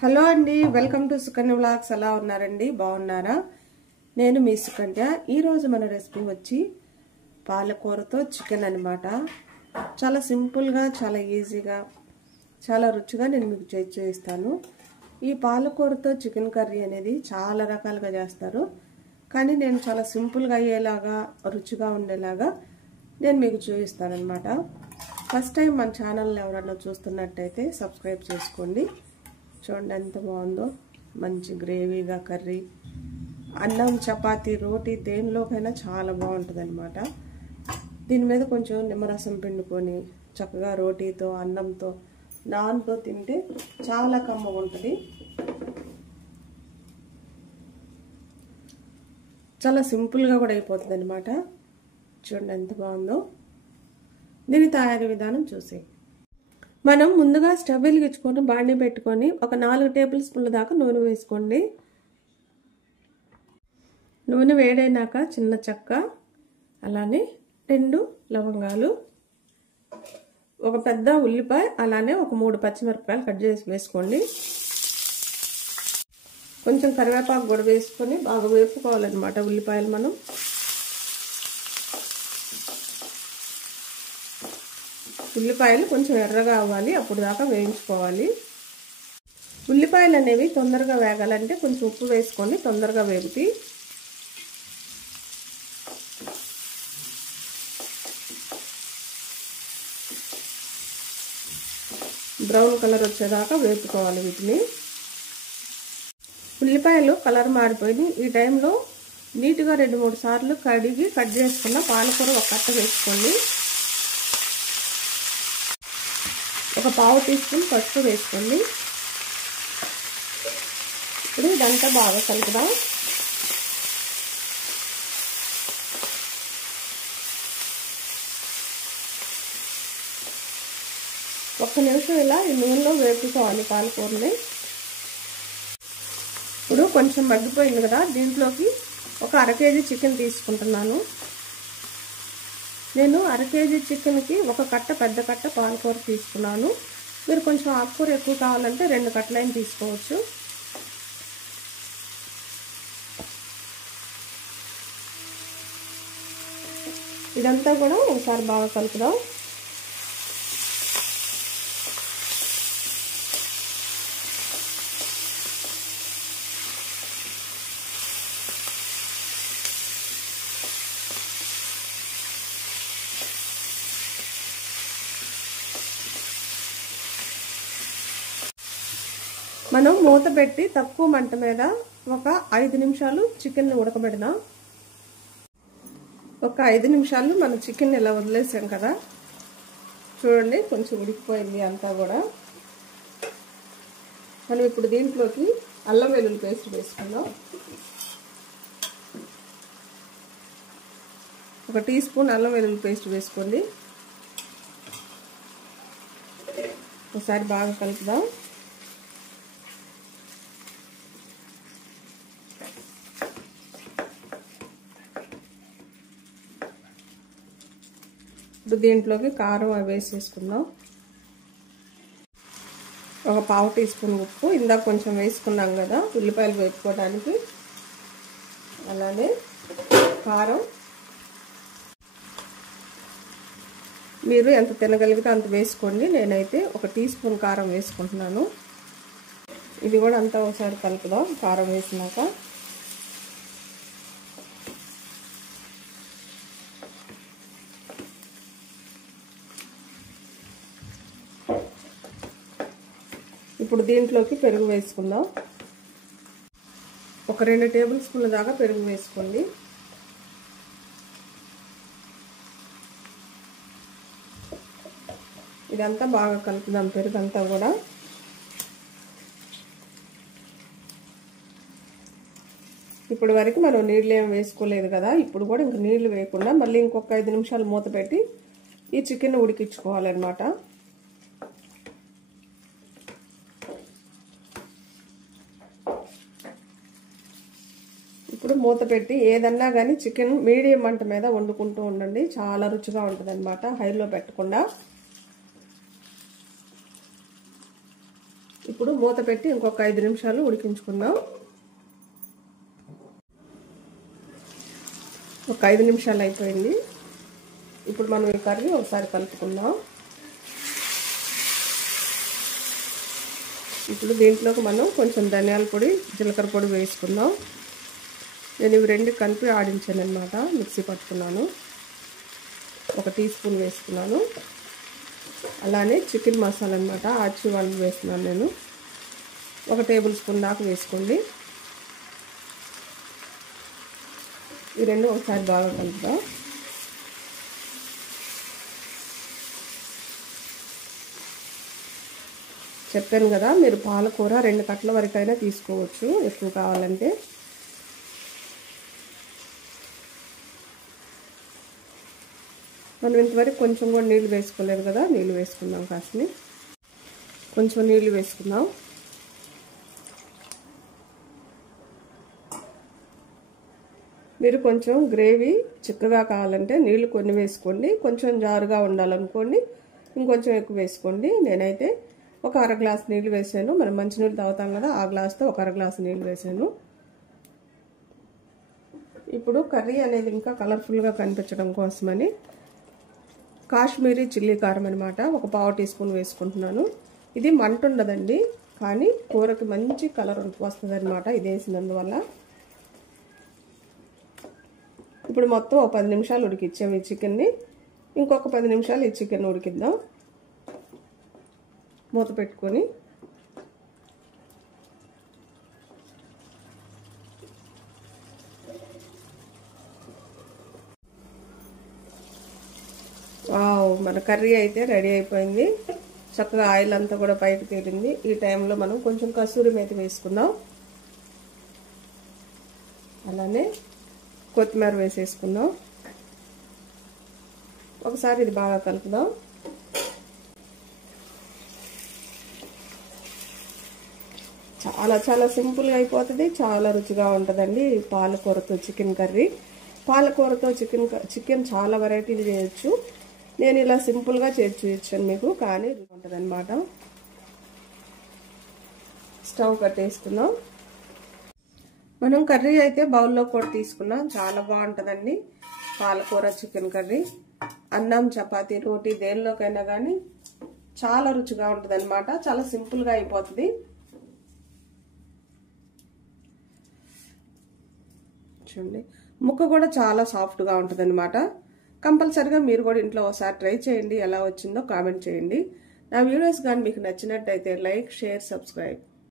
Hello అండి, welcome to Sukanya vlogs. ఎలా ఉన్నారండి? బాగున్నారా? నేను మీ సుకన్య. ఈరోజు మన రెసిపీ వచ్చి పాలకూరతో చికెన్ అనమాట. చాలా సింపుల్గా, చాలా ఈజీగా, చాలా రుచిగా నేను మీకు చూపిస్తాను. ఈ పాలకూరతో చికెన్ కర్రీ అనేది చాలా రకాలుగా చేస్తారు, కానీ నేను చాలా సింపుల్గా అయ్యేలాగా, రుచిగా ఉండేలాగా నేను మీకు చూపిస్తాను అనమాట. ఫస్ట్ టైం మన ఛానల్ని ఎవరన్నా చూస్తున్నట్టయితే సబ్స్క్రైబ్ చేసుకోండి. చూడండి ఎంత బాగుందో, మంచి గ్రేవీగా కర్రీ. అన్నం, చపాతీ, రోటీ దేనిలోకైనా చాలా బాగుంటుంది అనమాట. దీని మీద కొంచెం నిమ్మరసం పిండుకొని చక్కగా రోటీతో, అన్నంతో, నాన్తో తింటే చాలా కమ్మగా ఉంటుంది. చాలా సింపుల్గా కూడా అయిపోతుంది అనమాట. చూడండి ఎంత బాగుందో. దీని తయారీ విధానం చూసి మనం ముందుగా స్టవ్ వెలిగించుకొని బాండీ పెట్టుకొని ఒక 4 టేబుల్ స్పూన్ల దాకా నూనె వేసుకోండి. నూనె వేడైనాక చిన్న చెక్క, అలానే 2 లవంగాలు, ఒక పెద్ద ఉల్లిపాయ, అలానే ఒక 3 పచ్చిమిరపకాయలు కట్ చేసి వేసుకోండి. కొంచెం కరివేపాకు కూడా వేసుకొని బాగా వేపుకోవాలన్నమాట ఉల్లిపాయలు. మనం ఉల్లిపాయలు కొంచెం ఎర్రగా అవ్వాలి, అప్పుడు దాకా వేయించుకోవాలి. ఉల్లిపాయలు అనేవి తొందరగా వేగాలంటే కొంచెం ఉప్పు వేసుకొని తొందరగా వేగుతాయి. బ్రౌన్ కలర్ వచ్చేదాకా వేపుకోవాలి వీటిని. ఉల్లిపాయలు కలర్ మారిపోయి ఈ టైంలో నీట్గా 2-3 సార్లు కడిగి కట్ చేసుకున్న పాలకూర ఒక కట్ట వేసుకోండి. ఒక పావు టీ స్పూన్ పసుపు వేసుకోండి. ఇప్పుడు ఇదంతా బాగా కలుపుదాం. ఒక్క నిమిషం ఇలా ఈ నూనెలో వేపుకోవాలి పాలకూరని. ఇప్పుడు కొంచెం మగ్గిపోయింది కదా, దీంట్లోకి ఒక 1/2 కేజీ చికెన్ తీసుకుంటున్నాను. నేను 1/2 కేజీ చికెన్కి ఒక కట్ట, పెద్ద కట్ట పాలకూర తీసుకున్నాను. మీరు కొంచెం ఆకుకూర ఎక్కువ కావాలంటే 2 కట్టలైన తీసుకోవచ్చు. ఇదంతా కూడా ఒకసారి బాగా కలుపుదాం. మనం మూత పెట్టి తక్కువ మంట మీద ఒక 5 నిమిషాలు చికెన్ ఉడకబెడదాం. ఒక 5 నిమిషాలు మనం చికెన్ ఇలా వదిలేసాం కదా, చూడండి కొంచెం ఉడికిపోయింది అంతా కూడా. మనం ఇప్పుడు దీంట్లోకి అల్లం వెల్లుల్లి పేస్ట్ వేసుకుందాం. ఒక టీ స్పూన్ అల్లం వెల్లుల్లి పేస్ట్ వేసుకోండి. ఒకసారి బాగా కలుపుదాం. ఇప్పుడు దీంట్లోకి కారం వేసేసుకుందాం. ఒక పావు టీ స్పూన్ ఉప్పు, ఇందాక కొంచెం వేసుకున్నాం కదా ఉల్లిపాయలు వేపుకోవడానికి, అలానే కారం మీరు ఎంత తినగలిగితే అంత వేసుకోండి. నేనైతే ఒక టీ స్పూన్ కారం వేసుకుంటున్నాను. ఇది కూడా అంతా ఒకసారి కలుపుదాం. కారం వేసినాక ఇప్పుడు దీంట్లోకి పెరుగు వేసుకుందాం. ఒక 2 టేబుల్ స్పూన్ల దాకా పెరుగు వేసుకోండి. ఇదంతా బాగా కలుపుదాం, పెరుగు అంతా కూడా. ఇప్పుడు వరకు మనం నీళ్ళు ఏమి వేసుకోలేదు కదా, ఇప్పుడు కూడా ఇంక నీళ్లు వేయకుండా మళ్ళీ ఇంకొక 5 నిమిషాలు మూత పెట్టి ఈ చికెన్ ఉడికించుకోవాలన్నమాట. ఇప్పుడు మూత పెట్టి ఏదన్నా కానీ చికెన్ మీడియం మంట మీద వండుకుంటూ ఉండండి, చాలా రుచిగా ఉంటుంది అనమాట, హైలో పెట్టకుండా. ఇప్పుడు మూత పెట్టి ఇంకొక 5 నిమిషాలు ఉడికించుకుందాం. ఒక 5 నిమిషాలు అయిపోయింది. ఇప్పుడు మనం ఈ కర్రీ ఒకసారి కలుపుకుందాం. ఇప్పుడు దీంట్లోకి మనం కొంచెం ధనియాల పొడి, జీలకర్ర పొడి వేసుకుందాం. నేను ఇవి రెండు కలిపి ఆడించాను అనమాట, మిక్సీ పట్టుకున్నాను. 1 టీ స్పూన్ వేసుకున్నాను. అలానే చికెన్ మసాలా అనమాట, ఆచి వాళ్ళు వేస్తున్నాను నేను. 1 టేబుల్ స్పూన్ దాకా వేసుకోండి. ఈ రెండు ఒకసారి బాగా కలుపుదాం. చెప్పాను కదా, మీరు పాలకూర 2 కట్టల వరకైనా తీసుకోవచ్చు, ఎక్కువ కావాలంటే. మనం ఇంతవరకు కొంచెం కూడా నీళ్ళు వేసుకోలేదు కదా, నీళ్ళు వేసుకుందాం. కాస్త కొంచెం నీళ్ళు వేసుకుందాం. మీరు కొంచెం గ్రేవీ చిక్కగా కావాలంటే నీళ్ళు కొన్ని వేసుకోండి, కొంచెం జారుగా ఉండాలనుకోండి ఇంకొంచెం ఎక్కువ వేసుకోండి. నేనైతే ఒక 1/2 గ్లాస్ నీళ్ళు వేసాను. మనం మంచినీళ్ళు తాగుతాం కదా, ఆ గ్లాస్తో ఒక 1/2 గ్లాస్ నీళ్ళు వేసాను. ఇప్పుడు కర్రీ అనేది ఇంకా కలర్ఫుల్గా కనిపించడం కోసమని కాశ్మీరీ చిల్లీ కారం అనమాట, ఒక 1/2 టీ స్పూన్ వేసుకుంటున్నాను. ఇది మంట ఉండదండి, కానీ కూరకి మంచి కలర్ వస్తుంది అనమాట ఇది వేసినందువల్ల. ఇప్పుడు మొత్తం ఒక 10 నిమిషాలు ఉడికిచ్చాము ఈ చికెన్ని. ఇంకొక 10 నిమిషాలు ఈ చికెన్ ఉడికిద్దాం. మూత పెట్టుకొని మన కర్రీ అయితే రెడీ అయిపోయింది. చక్కగా ఆయిల్ అంతా కూడా పైకి తేలింది. ఈ టైంలో మనం కొంచెం కసూరి మేతి వేసుకుందాం. అలానే కొత్తిమీర వేసేసుకుందాం. ఒకసారి ఇది బాగా కలుపుదాం. చాలా చాలా సింపుల్గా అయిపోతుంది, చాలా రుచిగా ఉంటుందండి పాలకూరతో చికెన్ కర్రీ. పాలకూరతో చికెన్ చాలా వెరైటీలు చేయొచ్చు. నేను ఇలా సింపుల్గా చేసి చూపించాను మీకు, కానీ ఉంటుంది అనమాట. స్టవ్ కట్టేసుకుందాం. మనం కర్రీ అయితే బౌల్లో కూడా తీసుకున్నాం. చాలా బాగుంటుందండి పాలకూర చికెన్ కర్రీ. అన్నం, చపాతీ, రోటీ దేనిలోకైనా కానీ చాలా రుచిగా ఉంటుంది అనమాట. చాలా సింపుల్గా అయిపోతుంది. చూడండి, ముక్క కూడా చాలా సాఫ్ట్గా ఉంటుంది అనమాట. కంపల్సరిగా మీరు కూడా ఇంట్లో ఒకసారి ట్రై చేయండి. ఎలా వచ్చిందో కామెంట్ చేయండి. నా వీడియోస్ కానీ మీకు నచ్చినట్టయితే లైక్, షేర్, సబ్స్క్రైబ్.